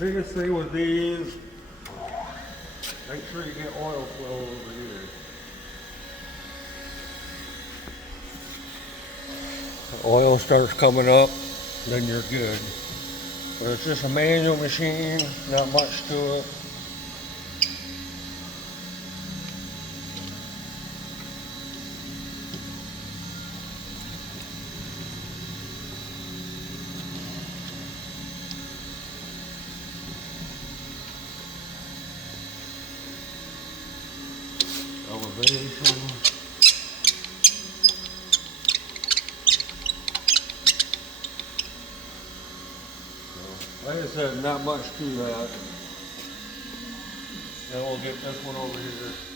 Biggest thing with these, make sure you get oil flow over here. The oil starts coming up, then you're good. But it's just a manual machine, not much to it. Elevation. Like I said, not much to that. Then we'll get this one over here.